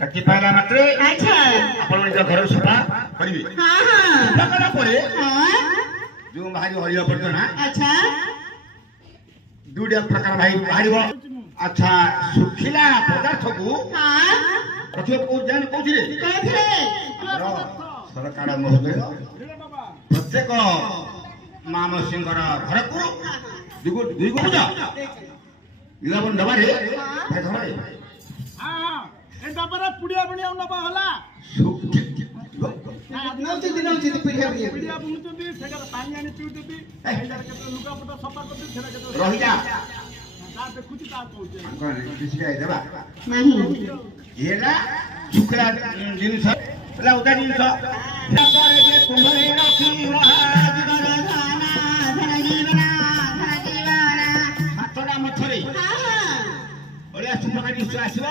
ରାତି ପାଇଲା ମାତ୍ରେ ଆଚ୍ଛା ଆପଣ ନିଜ ଘର ସଫା କରିବେ। ହଁ ହଁ ସଫା କଲା ପରେ ହଁ ଯୋଉ ବାହାରି ହରିବା ପର୍ଯ୍ୟନ୍ତ ଆଚ୍ଛା ଦୁଇଟା ପ୍ରକାର ବାହାରିବ। ଆଚ୍ଛା ଶୁଖିଲା ପଦାର୍ଥକୁ ହଁ ରଖିବ କୋଉଥିରେ? କହିଥିଲେ ଆମର ସରକାର ମହୋଦୟ ପ୍ରତ୍ୟେକ ମା ମସିଙ୍କର ଘରକୁ ଦୁଇ ଗୁଣ ଇଲାବନ ଡବାରେ ଧରେ ପୁଡ଼ିଆ ବୁଣିଆ ନବା ହେଲା ନଉଛନ୍ତି ପିଢିଆ ପିଡ଼ିଆ ବୁଣୁଛନ୍ତି ସେଠାରେ ପାଣି ଆଣି ପିଉଛନ୍ତି କେତେ ଲୁଗାପଟା ସଫା କରୁଛନ୍ତି ସେଟା କେତେ ରହିଯା ତା ଦେଖୁଛି ତା କହୁଛି ଦେବା ନାହିଁ ହେଲା ଶୁଖିଲା ଜିନିଷ ହେଲା ଉଦା ଜିନିଷ କୁମ୍ଭରେ ରଖିବା ସାତଟା ମଠରେ ଅଳିଆ ସୁନ୍ଦର ନିଶ୍ଚୟ ଆସିବ।